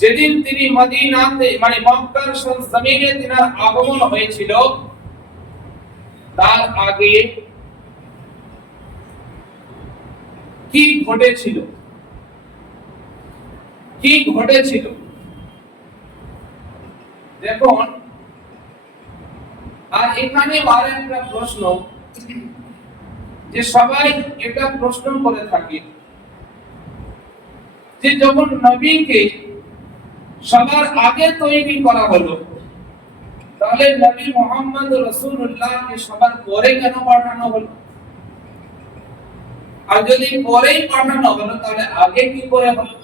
যেদিন তিনি মদিনাতে মানে মক্কার জমিনে তিনার আগমন হয়েছিল, তার আগে কি ঘটেছিল, কি ঘটেছিল দেখুন। আর এখানে আর একটা প্রশ্ন, যে সবাই এটা প্রশ্ন করে থাকে যে যখন নবীকে সবার আগে তৈরি করা হলো, তাহলে নবী মুহাম্মদ রাসূলুল্লাহকে সবার পরে কেন পাঠানো হলো? আর যদি পরেই পাঠানো হলো তাহলে আগে কি করে হলো?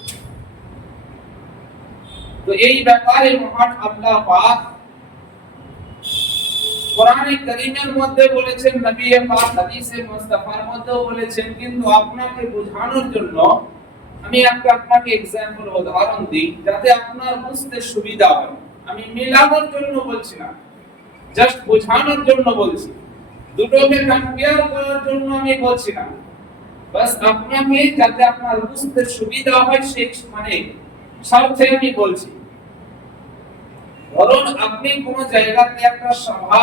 তো এই ব্যাপারে মহান আল্লাহ পাক কোরআনে কারীমের মধ্যে বলেছেন, নবী পাক হাদিসে মুস্তাফার মধ্যেও বলেছেন, কিন্তু আপনাকে বোঝানোর জন্য আমি আপনাকে एग्जांपल উদাহরণ দিই যাতে আপনার বুঝতে সুবিধা হয়। আমি মিলানোর জন্য বলছি না, জাস্ট বোঝানোর জন্য বলছি, দুটোকে কম্পেয়ার করার জন্য আমি বলছি না, বাস আপনাকে যাতে আপনার বুঝতে সুবিধা হয় সেই মানে স্বার্থে আমি বলছি। ধরুন আপনি কোন জায়গাতে একটা সভা,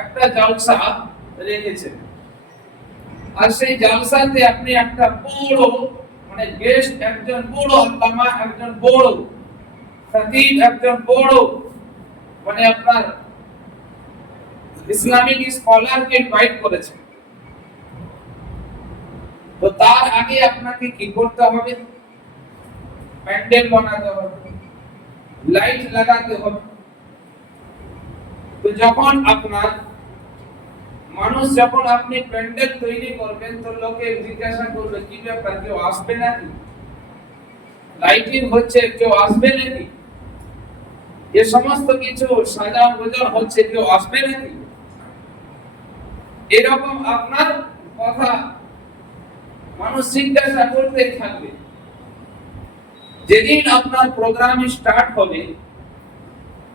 একটা জলসা রেখেছেন, আর সেই জলসাতে আপনি একটা বড় মানে গেস্ট, একজন বড় আল্লামা, একজন বড় খতিব, একজন বড় মানে আপনার ইসলামিক স্কলারকে ইনভাইট করেছেন। তো তার আগে আপনাকে কি করতে হবে? প্যান্ডেল বানাতে হবে, লাইট লাগাতে হবে। তো যখন আপনার মানুষ, যখন আপনি প্যান্ডেল তৈরি করবেন, তো লোকে জিজ্ঞাসা করবে কি ব্যাপার, কেউ আসবে নাকি? লাইটিং হচ্ছে, কেউ আসবে নাকি? এ সমস্ত কিছু সাজানো গোছানো হচ্ছে, কেউ আসবে নাকি? এরকম আপনার কথা মানুষ জিজ্ঞাসা করতে থাকবে। যেদিন আপনার প্রোগ্রাম স্টার্ট হবে,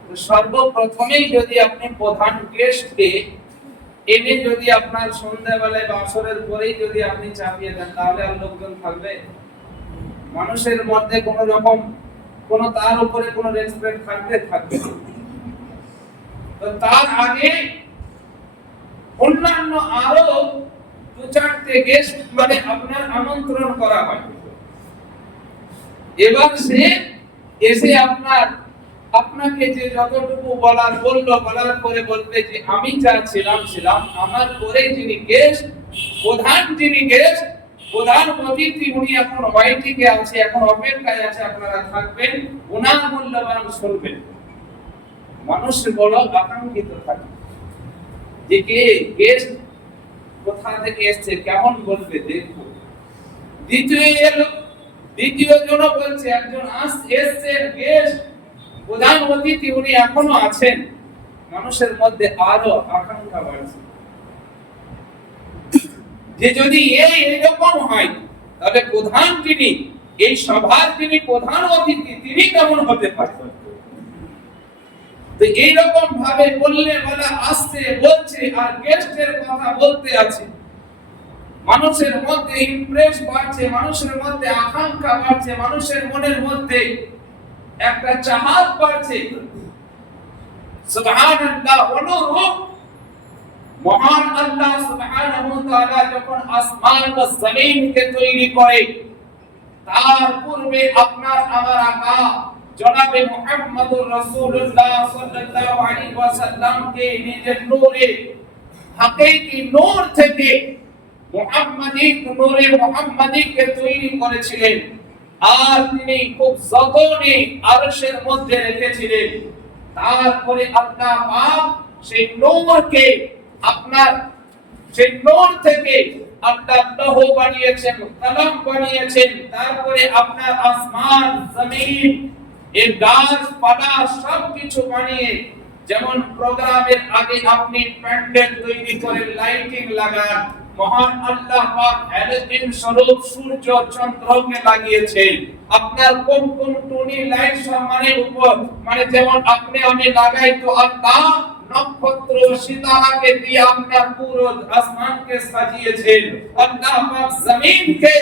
তো সর্বপ্রথমেই যদি আপনি প্রধান গেস্টকে এনে যদি আপনার সন্ধ্যাবেলায় বা আসরের পরেই যদি আপনি চাপিয়ে দেন, তাহলে আর লোকজন থাকবে? মানুষের মধ্যে কোন রকম কোন তার উপরে কোন রেসপেক্ট থাকবে। তো তার আগে অন্যান্য আরো দু চারটে গেস্ট মানে আপনার আমন্ত্রণ করা হয়। এবার সে এসে আপনাকে যে যতটুকু বলার বলার পরে বলবে যে আমি যা ছিলাম, আমার পরে যিনি গেস্ট, যিনি গেস্ট, প্রধান অতিথি, উনি এখন ওয়াইটিংয়ে আছে, এখন অপেক্ষায় আছে, আপনারা থাকবেন, ওনার মূল্যবান শুনবেন। মানুষ বড় আকাঙ্ক্ষিত থাকে যে কে গেস্ট কোথা থেকে এসেছে, কেমন বলবে দেখবো। দ্বিতীয় জন বলছে, একজন এসেছেন গেস্ট, প্রধান অতিথি, উনি এখনো আছেন। মানুষের মধ্যে আরো আকাঙ্ক্ষা বাড়ছে যে যদি এইরকম হয়, তাহলে প্রধান যিনি, এই সভার যিনি প্রধান অতিথি, তিনি কেমন হতে পারেন। তো এইরকম ভাবে বলা আসছে, বলছে, আর গেস্টের কথা বলতে আছে। মানুষের মধ্যে ইমপ্রেস বাড়ছে, মানুষের মধ্যে আকাঙ্ক্ষা বাড়ছে, মানুষের মনের মধ্যে একটা চাহত বাড়ছে। সুবহানাল্লাহ। অনুরূপ মহান আল্লাহ সুবহানাহু ওয়া তাআলা যখন আসমান ও জমিনকে তৈরি করে, তার পূর্বে আপনার আমার আকা জনাবে মুহাম্মদুর রাসূলুল্লাহ সাল্লাল্লাহু আলাইহি ওয়াসাল্লামকে নিজের নূরে, হাকিকি নূর থেকে মুহাম্মাদিকে তৈরি করেছিলেন। আর তিনি খুব যত্নে আরশের মধ্যে রেখেছিলেন। তারপরে আল্লাহ পাক সেই নূরকে আপনার সেই নূর থেকে আল্লাহ লৌহ বানিয়েছেন, কলম বানিয়েছেন। তারপরে আপনার আসমান, জমিন, এই গাছপালা সবকিছু বানিয়ে, যেমন প্রোগ্রামের আগে আপনি প্যান্ডেল তৈরি করে লাইটিং লাগান, মহান আল্লাহ পাক হ্যালোজেন স্বরূপ সূর্য চন্দ্রকে লাগিয়েছেন। আপনার কোন কোন টুনি লাইট সম্মানের উপর, মানে যেমন আপনি আমি লাগাই, তো আল্লাহ নক্ষত্র সিতারাকে দিয়ে আপনার পুরো আসমানকে সাজিয়েছেন, আল্লাহ পাক জমিনকে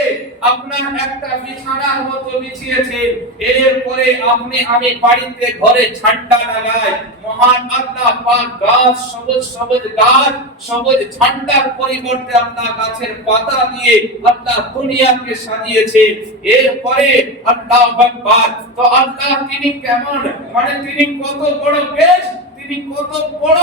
আপনার একটা বিছানার মতো বিছিয়েছেন। এরপরে আপনি আমি বাড়িতে ঘরে ঝান্ডা লাগাই, মহান আল্লাহ পাক গাছ সবুজ সবুজ গাছ সবুজ ঝান্ডার পরিবর্তে আল্লাহ গাছের পাতা দিয়ে আল্লাহ দুনিয়াকে সাজিয়েছে। এরপরে আল্লাহ আকবার, তো আল্লাহ তিনি কেমন, মানে তিনি কত বড় বেশ, তিনি কত বড়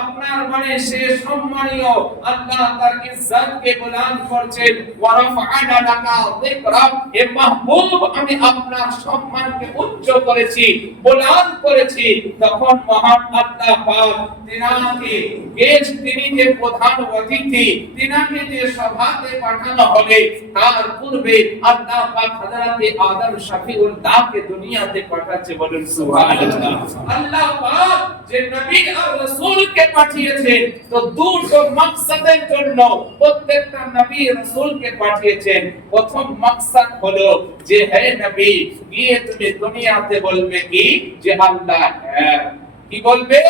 আপনার মানে সে সম্মানীয়, আল্লাহ তার ইজ্জতকে বুলন্দ করছেন। ওয়া রাফআনা লাকা যিকরাক, হে মাহবুব আমি আপনার সম্মানকে উচ্চ করেছি, বুলন্দ করেছি। তখন মহান আল্লাহ পাক তিনাকে গেস্ট, তিনি যে প্রধান অতিথি, তিনাকে যে সভাতে পাঠানো হবে, তার পূর্বে আল্লাহ পাক হযরতে আদম শফিউল্লাহকে দুনিয়াতে পাঠাচ্ছে। বলুন সুবহানাল্লাহ। আল্লাহ পাক যে নবী আর রাসূলকে পাঠিয়েছেন, তো দুটো মাকসাদের জন্য প্রত্যেকটা নবী রাসূলকে পাঠিয়েছেন। প্রথম মাকসাদ হলো যে হে নবী, গিয়ে তুমি দুনিয়াতে বলবে কি যে আল্লাহ এক। কি বলবে?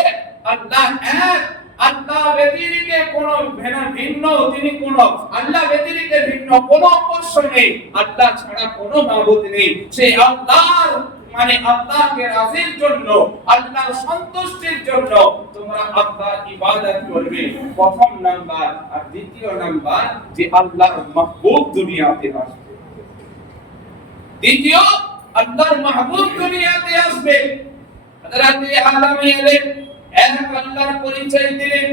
আল্লাহ এক, আল্লাহ ব্যতিরেকে কোনো ভিন্ন, তিনি কোনো আল্লাহ ব্যতিরেকে ভিন্ন কোনো উপাস্য নেই, আল্লাহ ছাড়া কোনো মাবুদ নেই। সেই আল্লাহর মানে আল্লাহকে রাজির জন্য, আল্লাহর সন্তুষ্টির জন্য তোমরা আল্লাহর ইবাদত করবে, প্রথম নাম্বার। আর দ্বিতীয় নাম্বার যে আল্লাহর মাহবুব দুনিয়াতে আসবে। দ্বিতীয়, আল্লাহর মাহবুব দুনিয়াতে আসবে। হযরত আদম এলেন, এক আল্লাহর পরিচয় দিলেন,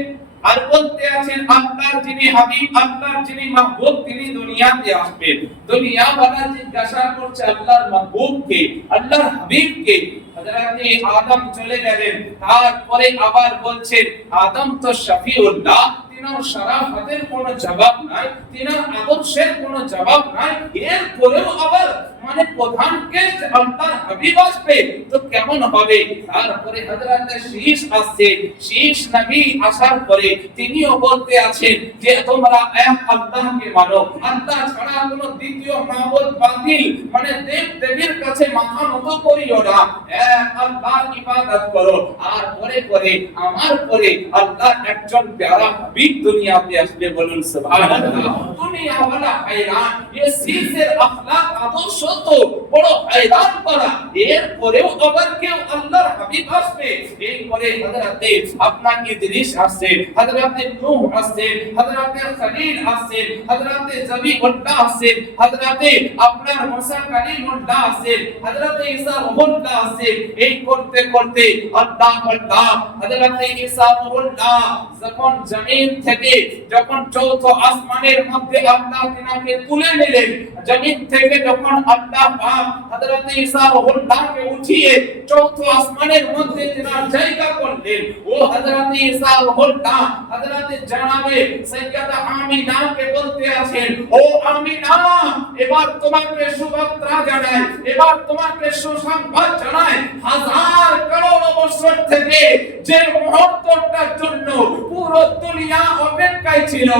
আর বলতে আছেন আল্লাহর যিনি হাবিব, আল্লাহর যিনি মাহবুব, তিনি দুনিয়াতে আসবেন। দুনিয়া ওয়ালা জিজ্ঞাসা করছে আল্লাহর মাহবুব কে, আল্লাহর হাবিব কে। হযরত আদম চলে গেলেন, তারপরে আবার বলছেন আদম তো শফিউল্লাহ, তিনার শরাফতের কোনো জবাব নাই, তিনার আদর্শের কোনো জবাব নাই। এরপরেও আবার মানে প্রধান গেস্ট আল্লাহর হাবিব আসবে, তো কেমন হবে? তারপরে হযরত শীশ আসছে, শীশ নবী আসার পরে তিনিও বলতে আছেন যে তোমরা এক আল্লাহকে মানো, আল্লাহ ছাড়া কোনো দ্বিতীয় মাবুদ বাতিল মানে দেব দেবীর কাছে মাথা নত করিও না, এক আল্লাহর ইবাদত করো। আর পরে পরে আমার পরে আল্লাহ একজন প্যারা হাবিব দুনিয়াতে আসবে। বলুন সুবহানাল্লাহ। দুনিয়া ওয়ালা হায়রান, এই শীশের আখলাক আদর্শ তো বড় হায়রান করা। এরপরেও আবার কেউ আল্লাহর হাবিব আসবে। এরপরে হযরতে আপনার ইদ্রিস আসছেন, হযরতে নূহ আসছেন, হযরতে খলিল আসছেন, হযরতে জবিউল্লাহ আসছেন, হযরতে আপনার মুসা কালিমুল্লাহ আসছেন, হযরতে ঈসা রূহুল্লাহ আসছেন। এই করতে করতে আল্লাহ আল্লাহ হযরতে ঈসা রূহুল্লাহ যখন জমিন থেকে যখন চৌথ আসমানের মধ্যে আল্লাহ তিনাকে তুলে নিলেন, জমিন থেকে যখন আল্লাহ পাক হযরত ঈসা রূহুল্লাহকে উঠিয়ে চৌথ আসমানের মধ্যে তিনার জায়গা করলেন, ও হযরত ঈসা রূহুল্লাহ হযরত জনাবে সাইয়্যিদা আমিনাকে বলতে আছেন, ও আমিনা এবার তোমাকে শুভযাত্রা জানাই, এবার তোমাকে সুসংবাদ জানাই। হাজার করোড় বছর থেকে যে মুহূর্তটার জন্য পুরো দুনিয়া অপেক্ষায় ছিল,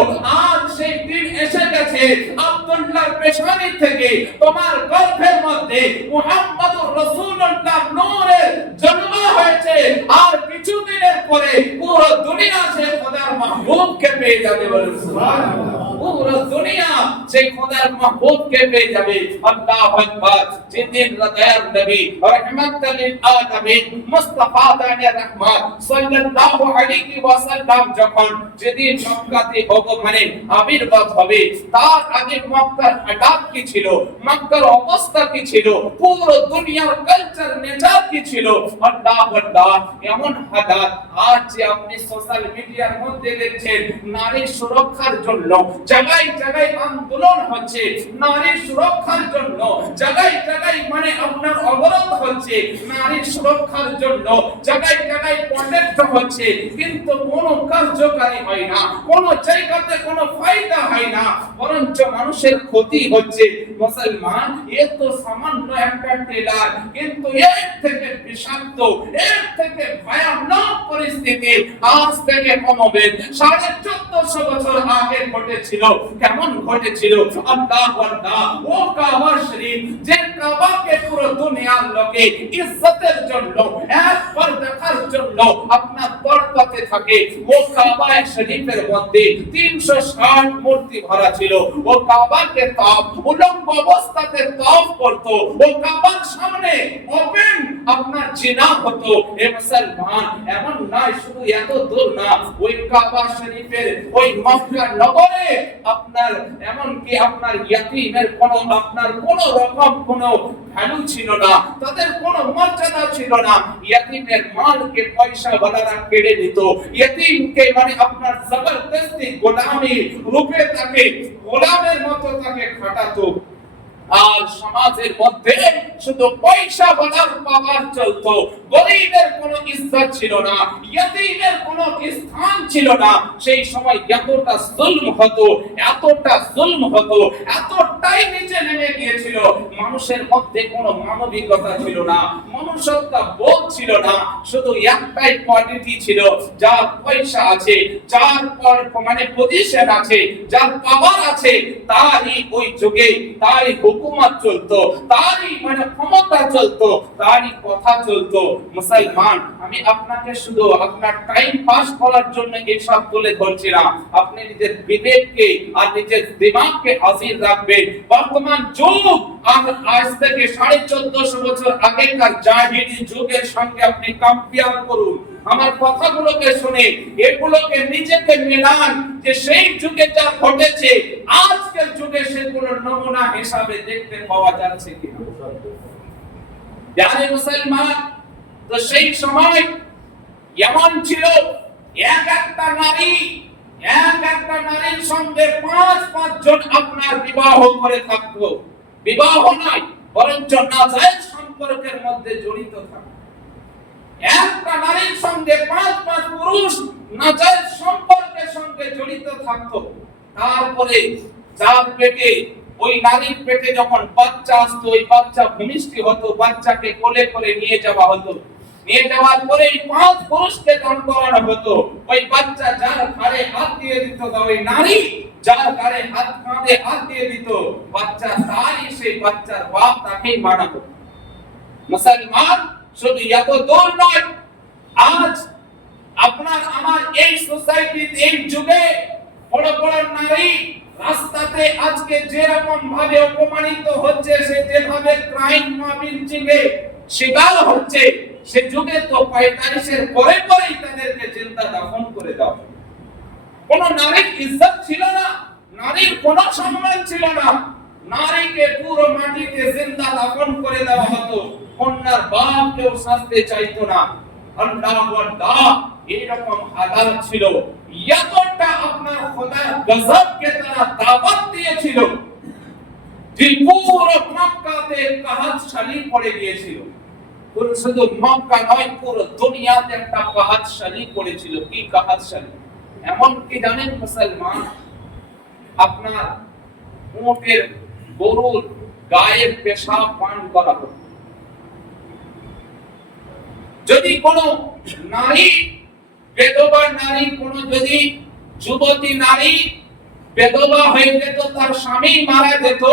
আজ সেই দিন এসে গেছে। আব্দুল্লাহর পেশানি থেকে তোমার গর্ভের মধ্যে মুহাম্মদুর রাসূলুল্লাহ নূরের জন্ম হয়েছে। আর কিছুদিনের পরে পুরো দুনিয়া সে খোদার মাহবুবকে পেয়ে যাবে। বলুন সুবহানাল্লাহ। পুরো দুনিয়া সেই খোদার মাহবুবকে পেয়ে যাবে। আল্লাহু আকবার। যেদিন দয়ার নবী রাহমাতুল লিল আলামিন মুস্তাফা দানে রহমত সাল্লাল্লাহু আলাইহি ওয়াসাল্লাম যখন যেদিন মক্কাতে মানে আবির্ভাব হবে, তার আগে মক্কার হালাত কি ছিল, মক্কার অবস্থা কি ছিল, পুরো দুনিয়ার কালচার নেচার কি ছিল। আল্লাহু আল্লাহ। এমন হালাত আজ যে আপনি সোশ্যাল মিডিয়ার মধ্যে দেখছেন, নারী সুরক্ষার জন্য জায়গায় জায়গায় আন্দোলন হচ্ছে, নারী সুরক্ষার জন্য জায়গায় জায়গায় মানে আপনার অবরোধ হচ্ছে, নারী সুরক্ষার জন্য জায়গায় জায়গায় প্রটেস্ট হচ্ছে, কিন্তু কোনো কার্যকারী হয় না, কোনো জায়গাতে কোনো ফায়দা হয় না, বরঞ্চ মানুষের ক্ষতি হচ্ছে। মুসলমান এ তো সামান্য একটা টেলার, কিন্তু এর থেকে বিষাক্ত, এর থেকে ভয়ানক পরিস্থিতি আজ থেকে কমবে 1450 বছর আগে ঘটেছিল। কেমন ঘটেছিল? আল্লাহু আকবার। ও কাবা শরীফ, যে কাবাকে পুরো দুনিয়ার লোকে ইজ্জতের জন্য, একবার দেখার জন্য আপনার তরপাতে থাকে, ও কাবা শরীফের মধ্যে 360 মূর্তি ভরা ছিল। ও কাবাকে তাওয়াফ উলম্ব অবস্থাতে তাওয়াফ করত। ও কাবার সামনে ওপেন আপনার জিনা হতো। এ মুসলমান, এমন নয় শুধু এত দূর না, ওই কাবা শরীফের ওই মক্কা নগরে আপনার এমন কি আপনার ইয়াতীমের কোনো আপনার কোনো রকম কোনো ভ্যালু ছিল না, তাদের কোনো মর্যাদা ছিল না। ইয়াতীমের মালকে পয়সা ওয়ালারা কেড়ে নিত, ইয়াতীমকে মানে আপনার জবরদস্তি গোলামি রূপে তাকে গোলামের মতো তাকে খাটাতো। আর সমাজের মধ্যে শুধু পয়সা বানার পাওয়ার চলতো, গরিবের কোনো ইজ্জত ছিল না, ইয়াতীমের কোনো স্থান ছিল না। সেই সময় এতটা জুলম হতো, এতটা জুলম হতো, এতটাই নিচে নেমে গিয়েছিল, মানুষের মধ্যে কোনো মানবিকতা ছিল না, মনুষ্যত্ব বোধ ছিল না। শুধু একটাই কোয়ালিটি ছিল, যার পয়সা আছে, যার মানে পজিশন আছে, যার পাওয়ার আছে, তারই ওই যুগে তারই হুকুমত চলতো, তারই মানে ক্ষমতা চলতো, তারই কথা চলতো। মুসলমান, আমি আপনাকে শুধু আপনার টাইম পাস করার জন্য এসব বলে ধরছি না, আপনি নিজের বিবেককে আর নিজের দিমাগকে হাজির রাখবেন। বর্তমান যুগ আর আজ থেকে 1450 বছর আগেকার জাহিলি যুগের সঙ্গে আপনি কম্পেয়ার করুন। আমার কথাগুলোকে শুনে এগুলোকে নিজেকে মেলান, যে সেই যুগে যা ঘটেছে আজকের যুগে সেগুলো নমুনা হিসাবে দেখতে পাওয়া যাচ্ছে কিনা। জানে মুসলমান, তো সেই সময় এমন ছিল, এক একটা নারীর সঙ্গে 5 জন আপনার বিবাহ করে থাকতো। বিবাহ নয়, বরঞ্চ নাজায়েজ সম্পর্কের মধ্যে জড়িত থাকতো। একটা নারীর সঙ্গে 5 পুরুষ নাজায়েজ সম্পর্কের সঙ্গে জড়িত থাকতো। তারপরে যার পেটে, ওই নারীর পেটে যখন বাচ্চা আসতো, ওই বাচ্চা ভূমিষ্ঠ হতো, বাচ্চাকে কোলে করে নিয়ে যাওয়া হতো। নিয়ে যাওয়ার পরে 5 পুরুষকে দান করানো হতো। ওই বাচ্চা যার ঘাড়ে হাত দিয়ে দিত, ওই নারী যার ঘাড়ে কাঁধে হাত দিয়ে দিত, বাচ্চা তারই সেই বাচ্চার বাপ তাকেই মানাতো। মুসলমান, শুধু এত দূর নয়, আজ আপনার আমার এই সোসাইটিতে এই যুগে বড় বড় নারী রাস্তাতে আজকে যেরকম ভাবে অপমানিত হচ্ছে, সে যেভাবে ক্রাইম মবিলিটিকে শিকার হচ্ছে, সে যুগে তো 45-এর পরে পরেই তাদেরকে জিন্দা দাফন করে দাও। কোন নারীর ইজ্জত ছিল না, নারীর কোন সম্মান ছিল না, নারীকে পুরো মাটিতে জিন্দা দাফন করে দেওয়া হতো। কন্যার বাপ কেউ শাস্তি চাইতো না। আল্লাহু আকবার, এরকম হালাত ছিল। এতটা আপনার খোদার গজবকে তারা দাওয়াত দিয়েছিল যে পুরো মক্কাতে কাহাত শালি পড়ে গিয়েছিল। শুধু মক্কা নয়, পুরো দুনিয়াতে একটা কাহাত শালি পড়েছিল। কি কাহাত শালি? এমন কি জানেন মুসলমান, আপনার উটের, গরুর গায়ের পেশাব পান করা হতো। যদি কোন নারী, বেদবা নারী, কোন যদি যুবতী নারী বেদবা হয়ে যেত, তার স্বামী মারা যেত,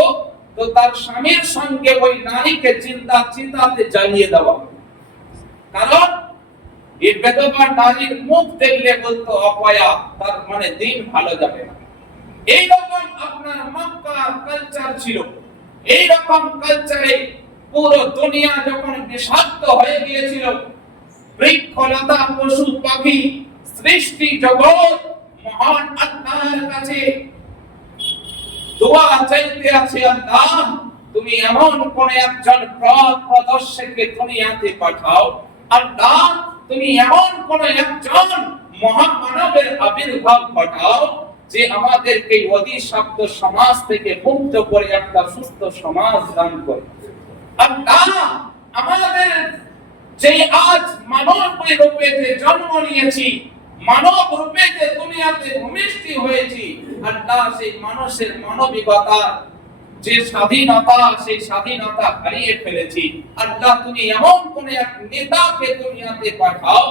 তো তার স্বামীর সঙ্গে ওই নারীকে জিন্দা চিতাতে জ্বালিয়ে দেওয়া। কারণ এই বেদবা নারীর মুখ দেখলে বলতো অপয়া, তার মানে দিন ভালো যাবে না। এইরকম আপনার মক্কার কালচার ছিল। এইরকম কালচারে পুরো দুনিয়া যখন বিষাক্ত হয়ে গিয়েছিল, বৃক্ষলতা, পশু পাখি, সৃষ্টি জগৎ মহান আল্লাহর কাছে দোয়া চাইতে আছে, আল্লাহ তুমি এমন কোন একজন পথ প্রদর্শককে দুনিয়াতে পাঠাও, আল্লাহ তুমি এমন কোন একজন মহামানবের আবির্ভাব ঘটাও যে আমাদেরকে অভিশপ্ত সমাজ থেকে মুক্ত করে একটা সুস্থ সমাজ দান করে। আল্লাহ আমাদের যে আজ মানব রূপে যে জন্ম নিয়েছি, মানব রূপে যে দুনিয়াতে ভূমিষ্ঠ হয়েছি, আল্লাহ সেই মানুষের মানবিকতা যে স্বাধীনতা, সেই স্বাধীনতা হারিয়ে ফেলেছি। আল্লাহ তুমি এমন কোন এক নেতাকে দুনিয়াতে পাঠাও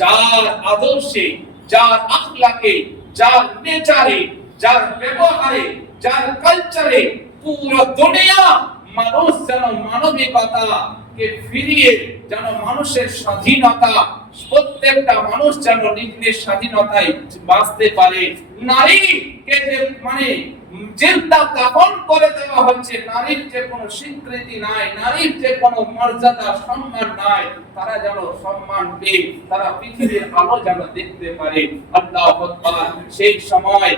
যার আদর্শে, যার আখলাকে, যার নেচারে, যার ব্যবহারে, যার কালচারে পুরো দুনিয়া মানুষ যেন মানবিকতা কে ফিরিয়ে, যেন মানুষের স্বাধীনতা, প্রত্যেকটা মানুষ যেন নিজের স্বাধীনতায় বাঁচতে পারে। নারীকে যে জিন্দা দাফন করে দেওয়া হচ্ছে, নারীর যে কোনো স্বীকৃতি নাই, নারীর যে কোনো মর্যাদা সম্মান নাই, তারা যেন সম্মান পেয়ে তারা পৃথিবীর আলো যেন দেখতে পারে। আল্লাহু আকবার। সেই সময়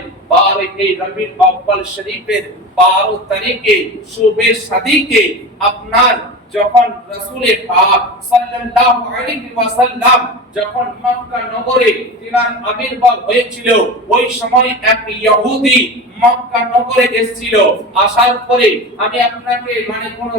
এই রবিউল আউয়াল শরীফের 12 তারিখে শুবে শাদীকে আপনার যখন রাসূল পাক সাল্লাল্লাহু আলাইহি ওয়াসাল্লাম যখন মক্কা নগরে তিনার আবির্ভাব হয়েছিল, ওই সময় এক ইহুদি মক্কা নগরে এসেছিল। আসার পরে আমি আপনাকে কোন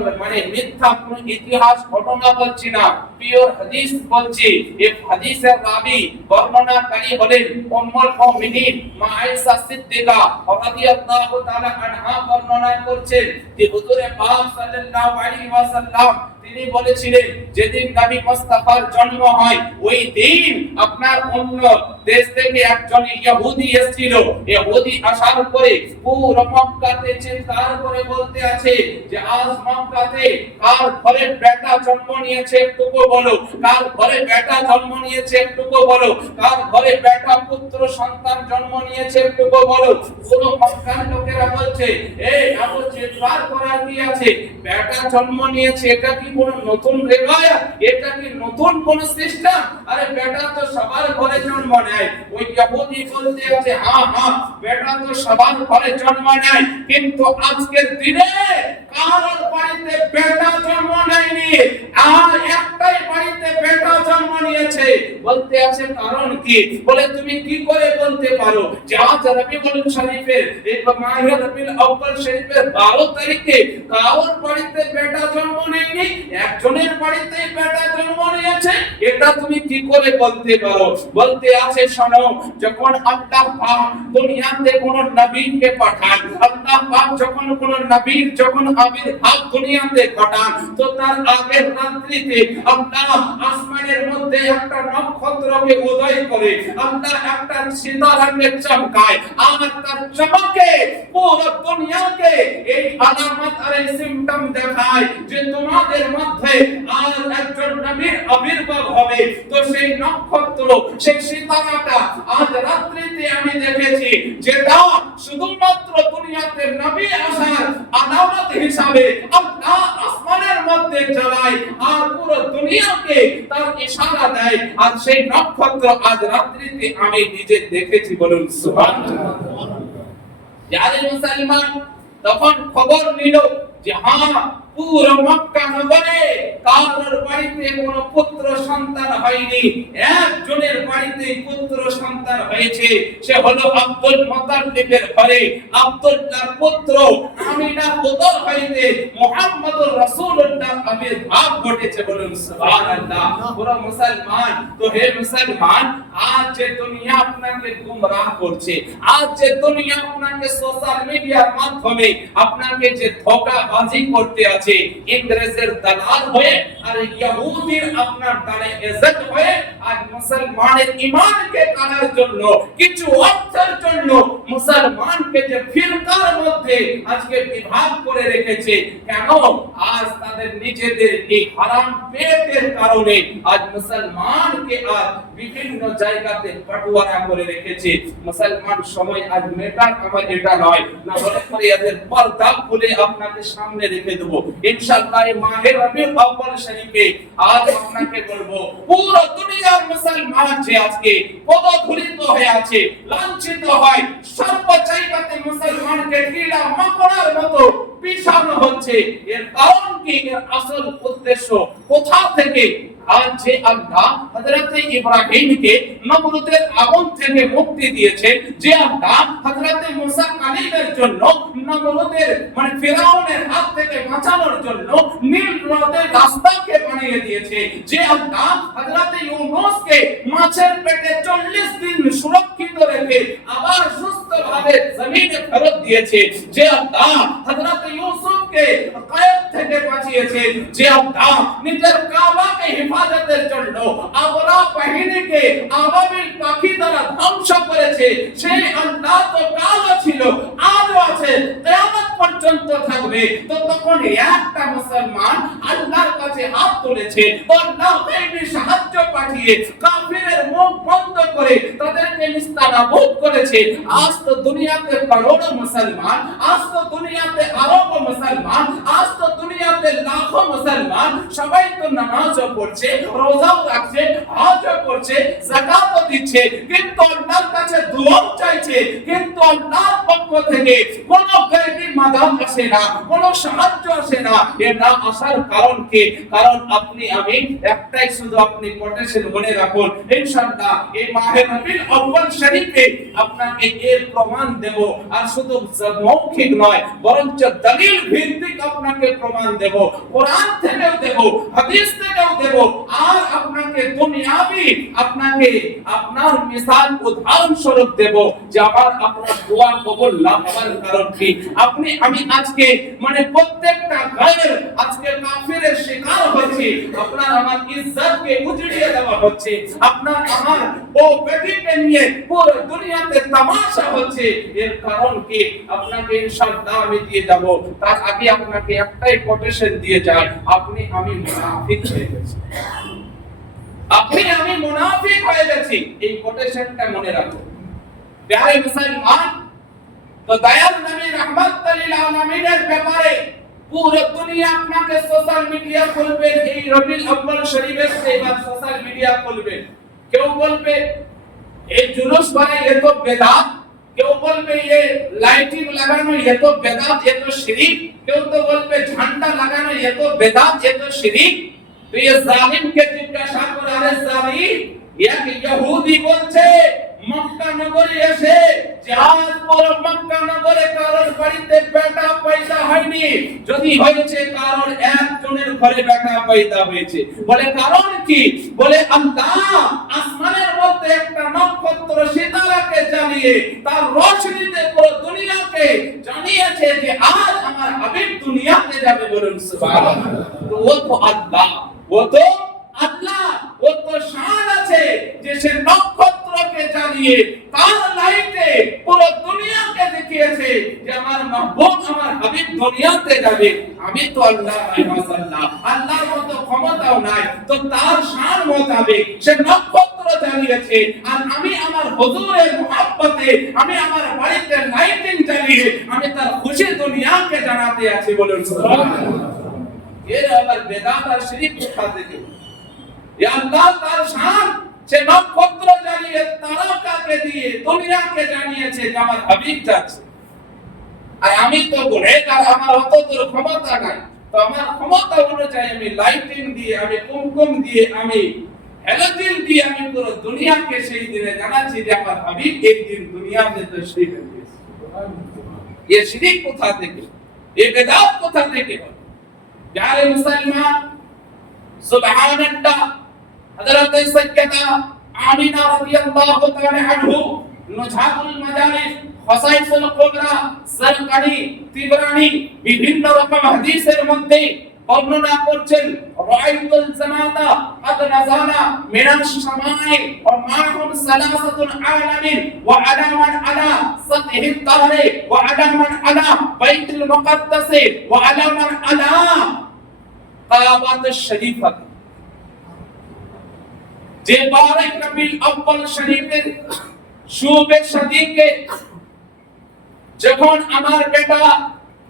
মিথ্যা কোন ইতিহাস ঘটনা বলছি না, পিওর হাদিস বলছি। এই হাদিসের রাবী বর্ণনাকারী হলেন উম্মুল মুমিনিন মা আয়েশা সিদ্দিকা রাদিয়াল্লাহু তাআলা আনহা। বর্ণনা করছেন যে হুজুর পাক সাল্লাল্লাহু আলাইহি ওয়াসাল্লাম তিনি বলেছিলেন যেদিন নবী মুস্তাফার জন্ম হয় ওই দিন আপনার অন্য দেশ থেকে একজন ইহুদি এসেছিল। ইহুদি আসার পরে পুরো মক্কাতে চিৎকার করে বলতে আছে যে আজ মক্কাতে কার ঘরে বেটা জন্ম নিয়েছে একটু বলো, কার ঘরে বেটা জন্ম নিয়েছে একটু বলো, কার ঘরে বেটা পুত্র সন্তান জন্ম নিয়েছে একটু বলো। পুরো মক্কার লোকেরা বলছে এই আবু চিৎকার করার কি আছে, বেটা জন্ম নিয়েছে, এটা কি কোন নতুন রেওয়ায়াত, এটা কি নতুন কোন সিস্টেম? আরে বেটা তো সবার ঘরে জন্ম নেয়। ওই ইহুদি বলতে আছে হ্যাঁ হ্যাঁ বেটা তো সবার ঘরে জন্ম নেয়, কিন্তু আজকের দিনে কারোর বাড়িতে বেটা জন্ম নেয়নি, আর একটাই বাড়িতে বেটা জন্ম নিয়েছে। বলতে আছে কারণ কি? বলে তুমি কি করে বলতে পারো যে আজ রবিউল শরীফের এই মাহে রবিউল আউয়াল শরীফের 12 তারিখে কারোর বাড়িতে বেটা জন্ম নেয়নি, একজনের বাড়িতে বেটা জন্ম নিয়েছে, এটা তুমি কি করে বলতে পারো? বলতে আছে শোনো, যখন আল্লাহ পাক দুনিয়াতে কোন নবীকে পাঠান, আল্লাহ পাক যখন কোন নবীর যখন আবির্ভাব দুনিয়াতে ঘটান, তো তার আগের রাত্রিতে আল্লাহ আসমানের মধ্যে একটা নক্ষত্রকে উদয় করে, আল্লাহ একটা সিতারাকে চমকায়, আর তার চমকে পুরো দুনিয়াকে এই আলামত আর এই সিম্পটম দেখায় যে তোমাদের মধ্যে আজ একজন নবীর আবির্ভাব হবে। তো সেই নক্ষত্র, সেই সিতারাটা আজ রাত্রিতে আমি দেখেছি, যেটা শুধুমাত্র দুনিয়াতে নবী আসার আলামত হিসাবে আল্লাহ আসমানের মধ্যে জ্বালায় আর পুরো দুনিয়াকে তার ইশারা দেয়। আর সেই নক্ষত্র আজ রাত্রিতে আমি নিজে দেখেছি, বলুন সুবহানাল্লাহ। যারা মুসলমান তখন খবর নিল যে হ্যাঁ পুরো মক্কা নগরে কারোর বাড়িতে কোনো পুত্র সন্তান হয়নি, একজনের বাড়িতে পুত্র সন্তান হয়েছে, সে হলো আব্দুল মুত্তালিবের ঘরে। আব্দুল্লাহর পুত্র আমিনার উদর হইতে মুহাম্মদুর রাসূলুল্লাহর আবির্ভাব ঘটেছে, বলুন সুবহানাল্লাহ। পুরো মুসলমান, তো হে মুসলমান, আজ যে দুনিয়া আপনাকে গুমরাহ করছে, আজ যে দুনিয়া আপনাকে সোশ্যাল মিডিয়ার মাধ্যমে আপনাকে যে ধোঁকাবাজি করতে আছে, ইংরেজের দালাল হয়ে আর ইহুদির আপনার দালে এজেন্ট হয়ে আজ মুসলমানের ঈমানকে কাটার জন্য, কিছু অর্থের জন্য মুসলমানকে যে ফিরকার মধ্যে আজকে বিভাগ করে রেখেছে, কেন? আজ তাদের নিজেদের এই হারাম পেটের কারণে আজ মুসলমানকে আজ বিভিন্ন জায়গাতে পাটুয়ারা করে রেখেছে। মুসলমান সময় আজ মেটার আমার এটা নয় না, বলে করে এদের পর্দা খুলে আপনাকে সামনে রেখে দেবো ইনশাআল্লাহ। এই মাহে রবিউল আউয়াল শরীফে আজ আপনাকে বলবো পুরো দুনিয়ার মুসলমান যে আজকে পদধূলিত হয়ে আছে, লাঞ্ছিত হয়, সর্ব জায়গাতে মুসলমানকে কীড়া মাকড়ার মতো পিছানো হচ্ছে, এর কারণ কি? এর আসল উদ্দেশ্য কোথা থেকে? আজ যে আল্লাহ হযরত ইব্রাহিমকে নমরুদের আগুন থেকে মুক্তি দিয়েছেন, যে আল্লাহ হযরত মুসা কালিমের জন্য নমরুদের ফিরাউনের হাত থেকে বাঁচানোর জন্য নীল নদের রাস্তাকে বানিয়ে দিয়েছে, যে আল্লাহ হযরত ইউনূসকে মাছের পেটে 40 দিন সুরক্ষিত রেখে আবার সুস্থভাবে জমিনে ফেরত দিয়েছে, যে আল্লাহ হযরত ইউসুফ নমরুদকে কয়েদ থেকে বাঁচিয়েছেন, যে আল্লাহ নিজের কাবাকে হেফাজতের জন্য আবরা বাহিনীকে আবাবিল পাখি দ্বারা ধ্বংস করেছে, সেই আল্লাহ তো কালও ছিল, আজও আছে, কিয়ামত পর্যন্ত থাকবে। তো তখন একটা মুসলমান আল্লাহর কাছে হাত তুলেছে, আল্লাহ গায়বী সাহায্য পাঠিয়ে কাফিরের মুখ বন্ধ করে তাদেরকে নিস্তানাবুদ করেছে। আজ তো দুনিয়াতে করোড়ো মুসলমান, আজ তো দুনিয়াতে আরবো মুসলমান, আজ তো দুনিয়াতে লাখো মুসলমান, সবাই তো নামাজও পড়ছে, রোজাও রাখছে, হজও করছে, যাকাতও দিচ্ছে, কিন্তু আল্লাহর কাছে দোয়াও চাইছে, কিন্তু আল্লাহর পক্ষ থেকে কোনো গায়বী মাদাদ আসে না, কোনো সাহায্য আসে না। এ না আসার কারণ কি? কারণ আপনি আমি একটাই শুধু আপনি কোটেশন মনে রাখুন, ইনশাআল্লাহ এই মাহে রবিউল আউয়াল শরীফে আপনাকে এর প্রমাণ দেব। আর শুধু মৌখিক নয়, বরঞ্চ দলিল ভিত্তিক আপনাকে প্রমাণ দেব, কোরআন থেকেও দেব, হাদিস থেকেও দেব। আর আপনাকে দুনিয়াবি আপনাকে আপনার মিসাল উদাহরণ স্বরূপ দেব যে আবার আপনার দোয়া কবুল না হওয়ার কারণ কি। আপনি আমি আজকে মানে প্রত্যেকটা গায়ের আজকে কাফিরের শিকার হচ্ছে, আপনার আমার ইজ্জতকে উজড়িয়ে দেওয়া হচ্ছে, আপনার আমার ও বেটিকে নিয়ে পুরো দুনিয়াতে তামাশা হচ্ছে। এর কারণ কি আপনাকে ইনশাআল্লাহ আমি দিয়ে যাব। তার আগে আপনাকে একটাই কোটেশন দিয়ে যাই, আপনি আমি মুনাফিক হয়ে গেছি, আপনি আমি মুনাফিক হয়ে গেছি, এই কোটেশনটা মনে রাখুন। প্যারে মুসলমান, তো দয়াল নবী রাহমাতুল লিল আলামিনের ব্যাপারে পুরো দুনিয়া আপনাকে সোশ্যাল মিডিয়া খুলবে, এই রবিউল আউয়াল শরীফের এবার সোশ্যাল মিডিয়া খুলবে। কেউ বলবে এই জুলুস করে এ তো বেদাত, কেউ বলবে ये লাইটিং লাগানো ये तो বেদাত, ये तो শিরক, কেউ তো বলবে ঝান্ডা লাগানো ये तो বেদাত, ये तो শিরক। তো ये জালিম কে জিজ্ঞাসা করে, আরে জালিম, এক ইহুদি বলছে মক্কা নগরে এসে জাহাজ পর মক্কা নগরে কারোর বাড়িতে বেটা পয়দা হয়নি, যদি হয়েছে কারোর একজনের ঘরে বেটা পয়দা হয়েছে। বলে কারণ কি? বলে আল্লাহ আসমানের মধ্যে একটা নক্ষত্র সিতারাকে জ্বালিয়ে তার রোশনীতে পুরো দুনিয়াকে জানিয়েছে যে আজ আমার হাবিব দুনিয়াতে যাবে। বলুন সুবহানাল্লাহ। তো ও তো আল্লাহ, ও তো আল্লাহ, ও তো শান আছে যে সে নক্ষত্রকে জ্বালিয়ে তার লাইটে পুরো দুনিয়াকে দেখিয়েছে যে আমার মাহবুব আমার হাবিব দুনিয়াতে যাবে। আমি তো আল্লাহ মাশাআল্লাহ, আল্লাহর মতো ক্ষমতাও নাই, তো তার শান মোতাবেক সে নক্ষত্র জ্বালিয়েছে। আর আমি আমার হুজুরের মুহাব্বতে আমি আমার বাড়িতে লাইটিং জ্বালিয়ে আমি তার খুশি দুনিয়াকে জানাতে আছি। বলুন সুবহানাল্লাহ। এর আবার বেদাত আর শিরক কোথা থেকে? ये अल्लाह तार शान से नक्षत्र জ্বালিয়ে তারকাকে দিয়ে দুনিয়াকে জানিয়েছে যে আমার হাবিব যাচ্ছে। আর আমি তো গুনাহগার, আমার অত দূর ক্ষমতা নাই, তো আমার ক্ষমতা অনুযায়ী আমি লাইটিং দিয়ে, আমি কুমকুম দিয়ে, আমি হ্যালোজেন দিয়ে আমি পুরো দুনিয়াকে সেই দিনে জানাচ্ছি যে আমার হাবিব एक दिन দুনিয়াতে তশরীফ এনেছে। ये শিরক কোথা থেকে? ये বেদাত কোথা থেকে? যারা মুসলমান সুবহানাল্লাহ, হযরত সাইয়্যিদা আমিনা রাদিয়াল্লাহু তাআলা আনহু নুজহাতুল মাজালিস, খাসাইসুল কুবরা, সরকারি তিবরানি বিভিন্ন রকম হাদিসের মধ্যে বর্ণনা করছেন রাআইতুল জামাতা قد نزل من السماء ومعهم ثلاثه عالم وعلى من على سطح الطهر وعلى من على بيت المقدس وعلى من على কাবাতুশ শরীফা। যে বারেক রবিউল আউয়াল শরীফের শুবে সাদিকে যখন আমার বেটা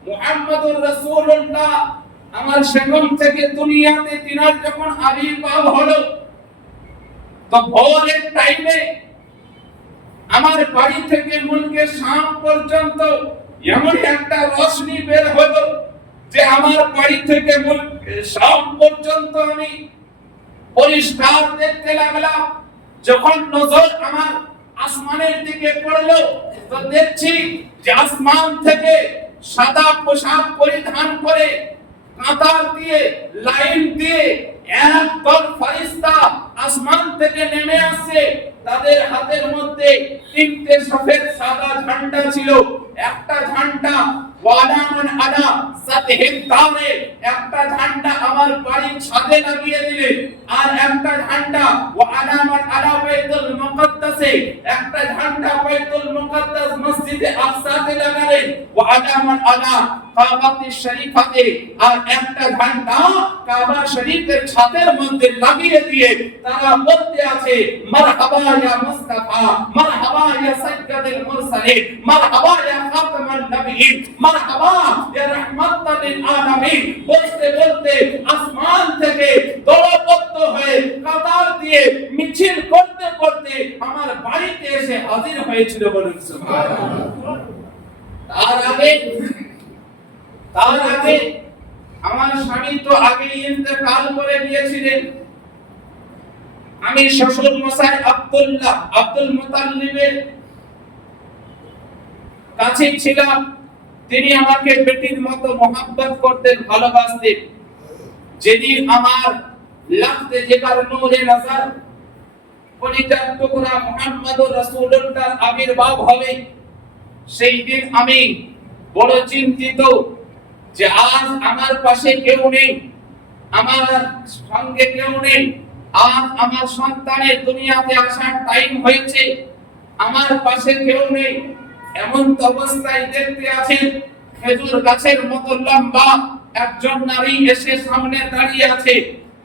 মুহাম্মদুর রাসূলুল্লাহ আমার সেগম থেকে দুনিয়াতে তিনার যখন আবির্ভাব হলো, তো ভোরের টাইমে আমার বাড়ি থেকে মুলকে শাম পর্যন্ত এমন একটা রোশনি বের হলো যে আমার বাড়ি থেকে মুলকে শাম পর্যন্ত আমি পরিষ্কার দেখতে লাগলাম। যখন নজর আমার আসমানের দিকে পড়লো, তো দেখছি যে আসমান থেকে সাদা পোশাক পরিধান করে কাতার দিয়ে লাইন দিয়ে একদল ফেরেশতা আসমান থেকে নেমে আসছে। তাদের হাতের মধ্যে তিনটে সফেদ সাদা ঝান্ডা ছিল। একটা ঝান্ডা ওয়ালামান আলা সাতহিল দারে, একটা ঝান্ডা আমার বাড়ির ছাদে লাগিয়ে দিলেন, আর একটা ঝান্ডা ওয়ালামান আলা বাইতুল মুকাদ্দাসে, একটা ঝান্ডা বাইতুল মুকাদ্দাস মসজিদে আকসাতে লাগালেন, ওয়ালামান আলা কাবাতি শরীফাতে, আর একটা ঝান্ডা কাবা শরীফের ছাদের মধ্যে লাগিয়ে দিয়ে তারা বলতে আছে মারহাবা ইয়া মুস্তাফা, মারহাবা ইয়া সাইয়্যিদুল মুরসালিন, মারহাবা ইয়া খাতামান নবিয়্যিন, মারহাবা ইয়া রাহমাতাল লিল আলামিন। বলতে বলতে আসমান থেকে দলবদ্ধ হয়ে কাতার দিয়ে মিছিল করতে করতে আমার বাড়িতে এসে হাজির হয়েছিল, বলুন সুবহানাল্লাহ। তার আগে আমার স্বামী তো আগে ইন্তেকাল করে গিয়েছিলেন। আমি শ্বশুর মশাই আব্দুল মুতাল্লিবের কাছে ছিলাম। তিনি আমাকে বেটির মতো মোহাব্বত করতেন, ভালোবাসতেন। যেদিন আমার লাখতে জিগার নূরে নজর কলিজার টুকরা মুহাম্মদুর রাসূলুল্লাহর আবির্ভাব হবে, সেই দিন আমি বড় চিন্তিত যে আজ আমার পাশে কেউ নেই, আমার সঙ্গে কেউ নেই। আজ আমার সন্তানের দুনিয়াতে আসার টাইম হয়েছে, আমার পাশে কেউ নেই। এমন অবস্থায় দেখতে আছেন খেজুর গাছের মতো লম্বা একজন নারী এসে সামনে দাঁড়িয়ে আছে।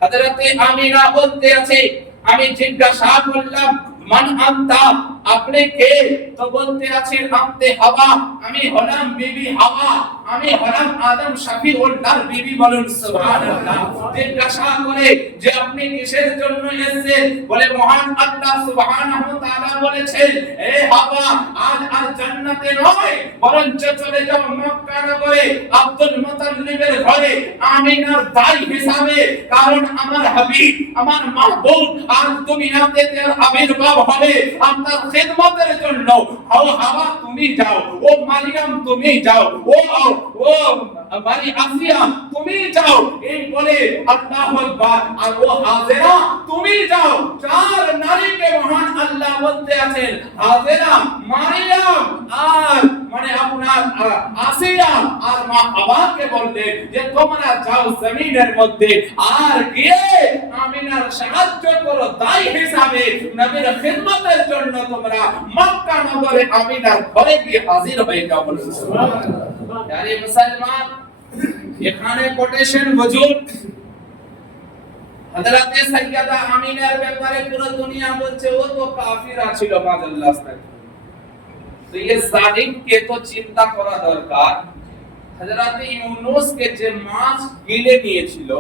হযরতে আমিনা বলতে আছে, আমি জিজ্ঞাসা করলাম মান আনতা, আপনি কে? তো বলতে আছেন আমতে হাওয়া, আমি হলাম বিবি হাওয়া, আমি হলাম আদম শফিউল্লাহর বিবি, বলুন সুবহানাল্লাহ। জিজ্ঞাসা করে যে আপনি কিসের জন্য এসেছেন? বলে মহান আল্লাহ সুবহানাহু ওয়া তাআলা বলেছেন, এ হাওয়া আজ আর জান্নাতে নয় বরঞ্চ চলে যাও মক্কা নগরে আব্দুল মুতাল্লিবের ঘরে আমিনার দাই হিসাবে, কারণ আমার হাবিব আমার মাহবুব আজ দুনিয়াতে তার আবির্ভাব হবে আপনার খিদমতের জন্য। ও হাওয়া তুমি যাও, ও মারিয়াম তুমি যাও, ও মারি আসিয়া তুমি যাও, এই বলে আল্লাহু আকবার। আর ও হাজেরা তুমি যাও। চার নারীকে মহান আল্লাহ বলতে আছেন, হাজেরা, মারিয়াম আর মানে আপনার আসিয়া আর মা হাওয়াকে বললেন যে তোমরা যাও জমিনের মধ্যে আর গিয়ে আমিনার সাহায্য করো দাই হিসাবে, নবীর খিদমতের জন্য তোমরা মক্কা নগরে আমিনার ঘরে গিয়ে হাজির হয়ে যাও, বলুন সুবহানাল্লাহ। यानी মুসলমান এখানে কোটেশন মজুদ। হযরতে সাইয়্যিদা আমিনার ব্যাপারে পুরো দুনিয়া বলছে ও তো কাফিরা ছিল মাযাল্লাহ। তো ये জালিম কে তো চিন্তা করা দরকার। হযরতে ইউনূস কে যে মাছ গিলে নিয়েছিল,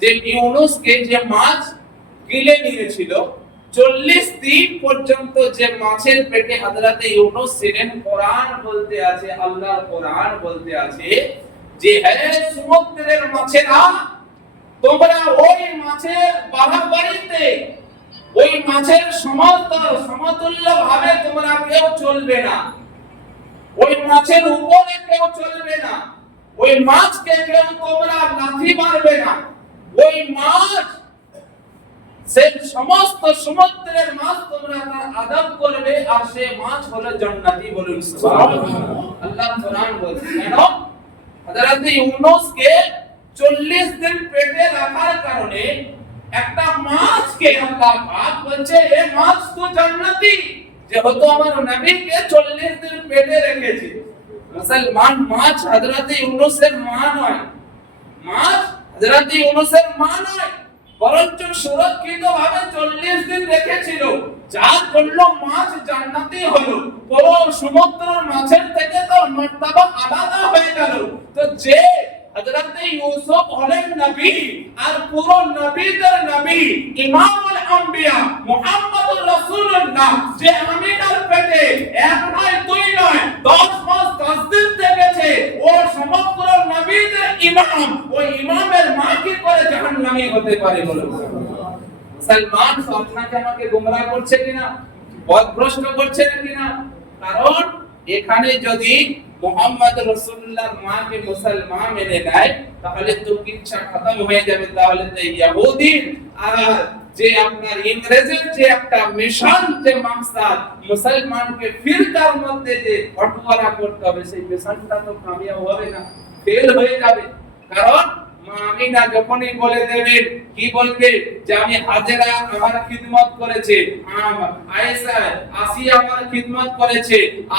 যে ইউনূস কে যে মাছ গিলে নিয়েছিল, 40 দিন পর্যন্ত যে মাছের পেটে হযরতে ইউনূস ছিলেন, কোরআন বলতে আছে, আল্লাহর কোরআন বলতে আছে যে হে সমুদ্রের মাছেরা, তোমরা ওই মাছের বাড়াবাড়িতে, ওই মাছের সমতুল্য ভাবে তোমরা কেউ চলবে না, ওই মাছের উপরে কেউ চলবে না, ওই মাছকে কেউ তোমরা লাথি মারবে না। ওই মাছ সেই সমস্ত সমুদ্রের মাছ তোমরা তার আদব করবে, আর সে মাছ হলো জান্নাতি, বলুন সুবহানাল্লাহ। আল্লাহ কোরআন বলছে কেন? হযরত ইউনূস কে 40 দিন পেটে রাখার কারণে একটা মাছকে আল্লাহ পাক বলছে এ মাছ তো জান্নাতি, যেহেতু আমার নবীকে 40 দিন পেটে রেখেছে। মুসলমান মাছ হযরত ইউনূসের মা নয়, মাছ হযরত ইউনূসের মা নয়, বরঞ্চ সুরক্ষিতভাবে 40 দিন রেখেছিল, যার করলো মাছ জান্নাতি হলো। পুরো সমুদ্রের মাছের থেকে তো মর্তবা আলাদা হয়ে গেল। তো যে হযরত ইউসুফ হলেন নবী, আর পুরো নবীদের নবী ইমামুল আম্বিয়া মুহাম্মদুর রাসূলুল্লাহ, যে আমিনার পেটে এক নয় দুই নয় 10 মাস 10 দিন থেকেছে, ও সমগ্র নবীদের ইমাম, ওই ইমামের মা কি করে জাহান্নামী হতে পারে, বলো? মুসলমান আপনাকে আমাকে গোমরাহ করছে কিনা, পথভ্রষ্ট করছে কিনা? কারণ এখানে যদি মুহাম্মদ রাসূলুল্লাহর মাকে মুসলমান মেনে নেয় তাহলে তো কিচ্ছা খতম হয়ে যাবে। তাহলে তো ইহুদি আর যে আপনার ইংরেজের যে একটা মিশন, যে মাকসাদ মুসলমানকে ফিরকার মধ্যে যে বটওয়ারা করতে হবে, সেই মিশনটা তো কামিয়াব হবে না, ফেল হয়ে যাবে। কারণ মা আমিনা যখনই বলে দেবেন, কি বলবে যে আমি হাজেরা আমার খিদমত করেছে, আয়েশা আসিয়া আমার খিদমত করেছে,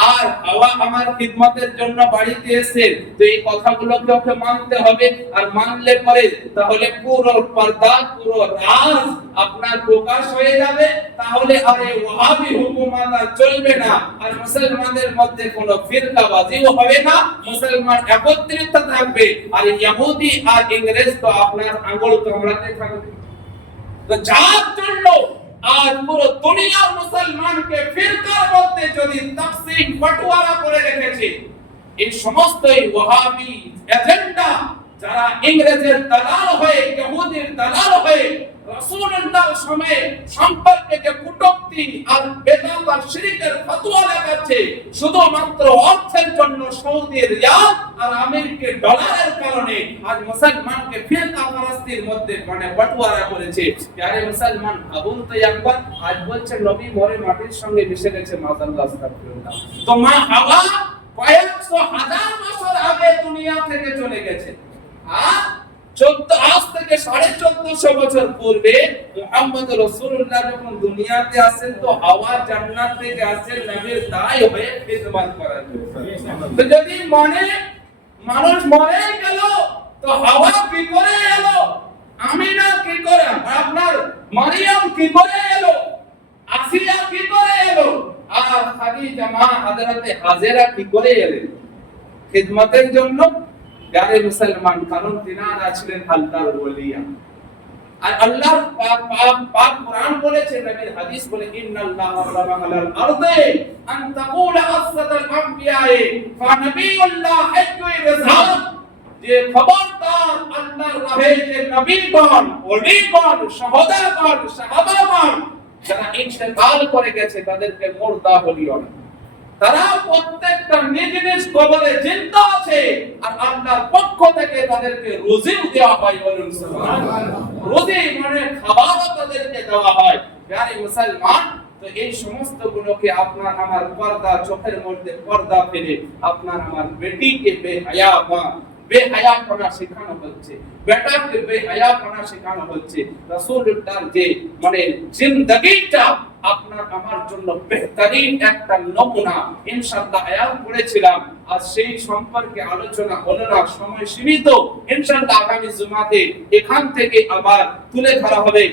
আর হাওয়া আমার খিদমতের জন্য বাড়িতে এসেছে, তো এই কথাগুলোকে ওকে মানতে হবে। আর মানলে পরে তাহলে পুরো পর্দা, পুরো রাজ আপনার প্রকাশ হয়ে যাবে। তাহলে আর এই ওয়াহাবি হুকুমত আর চলবে না, আর মুসলমানদের মধ্যে কোনো ফিরকাবাজিও হবে না, মুসলমান একত্রিত থাকবে। আর ইহুদি আর ইংরেজ তো আপনার আঙ্গুল কামড়াতে থাকবে। তো যার জন্য আজ পুরো দুনিয়ার মুসলমানকে ফিরকার মধ্যে যদি তাকসীম বাটোয়ারা করে রেখেছে, এই সমস্ত ওয়াহাবি এজেন্ডা, যারা ইংরেজের দালাল হয়ে, ইহুদির দালাল হয়ে রাসূলুল্লাহর সময়ে সম্পর্কে যে কটূক্তি আর বেদাত আর শিরকের ফতোয়া লাগাচ্ছে, শুধুমাত্র অর্থের জন্য সৌদি রিয়াল আর আমেরিকার ডলারের কারণে আজ মুসলমানকে ফিরকা পরস্তির মধ্যে মানে বাটোয়ারা করেছে। যারা মুসলমান আবুল তো একবার আজ বলছে নবী মরে মাটির সঙ্গে মিশে গেছে, মাশাআল্লাহ আস্তাগফিরুল্লাহ। তো মা হাওয়া কয়েকশো হাজার বছর আগে দুনিয়া থেকে চলে গেছে। আর আজ থেকে 1450 বছর পূর্বে মুহাম্মদ রাসূলুল্লাহ যখন দুনিয়াতে আসেন, তো হাওয়া জান্নাত থেকে আসেন নবীর দায় হয়ে খিদমত করার জন্য। তো যদি মানুষ মরে গেল, তো হাওয়া কি করে এলো, আমিনা কি করে, আপনার মারিয়াম কি করে এলো, আসিয়া কি করে এলো, আর খাদিজা মা হযরতে হাজেরা কি করে এলেন খিদমতের জন্য? যারা মুসলমান, কারণ তিনারা ছিলেন আল্লাহর ওলিয়া। আর আল্লাহর পাক কোরআন বলেছে, নবীর হাদিস বলে, ইন্নাল্লাহা হারামা আলাল আরদি আন তাকুলা আসসাতাল আমবিয়ায়ে ফা নবিয়ুল্লাহ হাজ্জু ইরসাল, যে খবরদার আল্লাহর রাহে যে নবীগণ, ওলিগণ, শাহাদাগণ, সাহাবাগণ যারা ইন্তেকাল করে গেছে, তাদেরকে মুর্দা বলিও না। তারা প্রত্যেকটা নিজ নিজ কবরে জিন্দা আছে, আর আল্লাহর পক্ষ থেকে তাদেরকে রুজি দেওয়া হয়। বলুন সুবহানাল্লাহ। রুজি মানে খাবারও তাদেরকে দেওয়া হয়। যারা মুসলমান, তো এই সমস্ত গুলোকে আপনার আমার পর্দা, চোখের মধ্যে পর্দা ফেলে আপনার আমার বেটিকে বেহায়াপনা শেখানো হচ্ছে, বেটাকে বেহায়াপনা শেখানো হচ্ছে। রাসূলুল্লাহর যে মানে জিন্দেগিটা আপনার আমার জন্য বেহতরিন একটা নমুনা ইনশাআল্লাহ আয়াত পড়েছিলাম, আর সেই সম্পর্কে আলোচনা হলো না, সময় সীমিত। ইনশাআল্লাহ আগামী জুমাতে এখান থেকে আবার তুলে ধরা হবে।